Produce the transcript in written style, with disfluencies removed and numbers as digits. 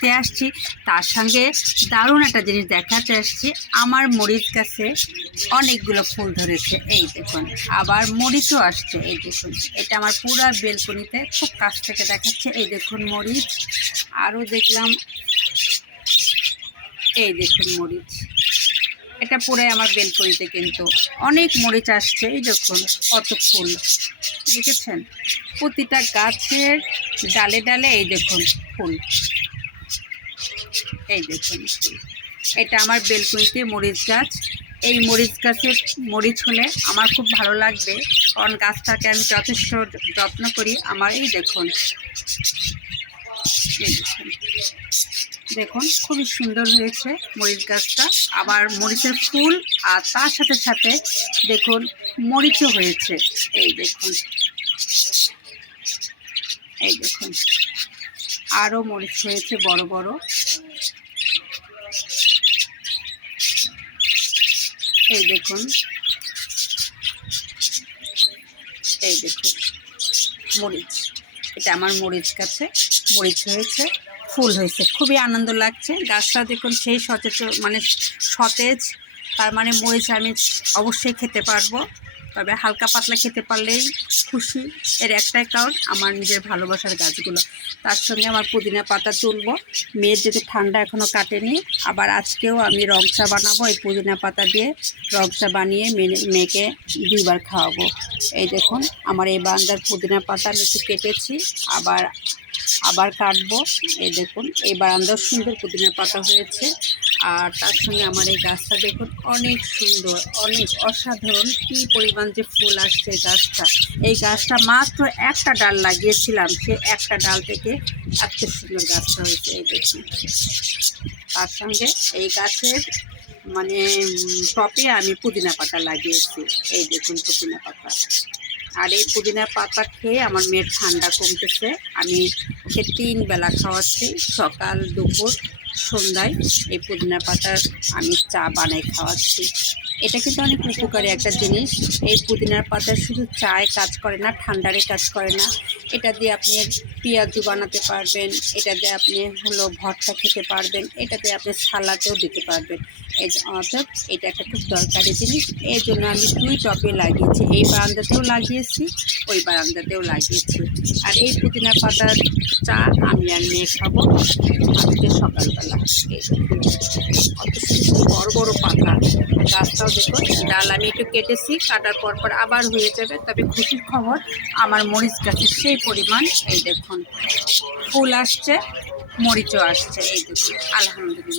নিতে আসছি, তার সঙ্গে দারুণ একটা জিনিস দেখাতে আসছি। আমার মরিচ গাছে অনেকগুলো ফুল ধরেছে, এই দেখুন। আবার মরিচও আসছে, এই দেখুন। এটা আমার পুরো বেলকনিতে খুব কাছ থেকে দেখাচ্ছে, এই দেখুন মরিচ। আরও দেখলাম, এই দেখুন মরিচ। এটা পুরাই আমার বেলকনিতে কিন্তু অনেক মরিচ আসছে। এই দেখুন কত ফুল, দেখেছেন? প্রতিটা গাছের ডালে ডালে এই দেখুন ফুল, এই দেখুন ফুল। এটা আমার বেলকনিতে মরিচ গাছ। এই মরিচ গাছের মরিচ হলে আমার খুব ভালো লাগবে, কারণ গাছটাকে আমি যথেষ্ট যত্ন করি। আমার এই দেখুন, এই দেখুন, দেখুন খুবই সুন্দর হয়েছে মরিচ গাছটা। আবার মরিচের ফুল আর তার সাথে সাথে দেখুন মরিচও হয়েছে, এই দেখুন, এই দেখুন আরও মরিচ হয়েছে বড় বড়, এই দেখুন, এই দেখুন মরিচ। এটা আমার মরিচ গাছে মরিচ হয়েছে, ফুল হয়েছে, খুবই আনন্দ লাগছে। গাছটা দেখুন সেই সতেজ, তার মানে মরিচ আমি অবশ্যই খেতে পারবো, তবে হালকা পাতলা খেতে পারলেই খুশি। এর একটাই কারণ আমার নিজের ভালোবাসার গাছগুলো। তার সঙ্গে আমার পুদিনা পাতা তুলবো, মেয়ের যদি ঠান্ডা এখনও কাটেনি। আবার আজকেও আমি রং চা বানাবো, এই পুদিনা পাতা দিয়ে রং চা বানিয়ে মেয়েকে 2 বার খাওয়াবো। এই দেখুন আমার এই বারান্দার পুদিনা পাতা আমি একটু কেটেছি, আবার কাটবো। এই দেখুন এই বারান্দার সুন্দর পুদিনা পাতা হয়েছে। আর তার সঙ্গে আমার এই গাছটা দেখুন অনেক সুন্দর, অনেক অসাধারণ, কী পরিমাণ যে ফুল আসছে গাছটা। এই গাছটা মাত্র একটা ডাল লাগিয়েছিলাম, সে একটা ডাল থেকে এত সুন্দর গাছটা হয়েছে, এই দেখুন। তার সঙ্গে এই গাছের টপে আমি পুদিনা পাতা লাগিয়েছি, এই দেখুন পুদিনা পাতা। আর এই পুদিনা পাতা খেয়ে আমার মেয়ের ঠান্ডা কমতেছে। আমি ওকে 3 বেলা খাওয়াচ্ছি, সকাল দুপুর সন্ধ্যায় এই পুদিনা পাতার আমি চা বানাই খাওয়াচ্ছি। এটা কিন্তু অনেক উপকারী একটা জিনিস। এই পুদিনার পাতা শুধু চায়ে কাজ করে না, ঠান্ডারে কাজ করে না। এটা দিয়ে আপনি পেঁয়াজু বানাতে পারবেন, এটা দিয়ে আপনি ভর্তা খেতে পারবেন, এটা দিয়ে আপনি সালাদেও দিতে পারবেন। অর্থাৎ এটা একটা খুব দরকারি জিনিস। এই জন্য আমি 2 টবে লাগিয়েছি, এই বারান্দাতেও লাগিয়েছি, ওই বারান্দাতেও লাগিয়েছি। আর এই পুদিনা পাতার চা আমি আর মেয়ে খাবো আজকে সকালবেলা। এই কত সুন্দর বড় বড় পাতা। গাছটাও দেখুন, ডাল আমি একটু কেটেছি, কাটার পর আবার হয়ে যাবে। তবে খুশির খবর, আমার মরিচ গাছের সেই পরিমাণ, এই দেখুন ফুল আসছে, মরিচও আসছে, এই দেখুন আলহামদুলিল্লাহ।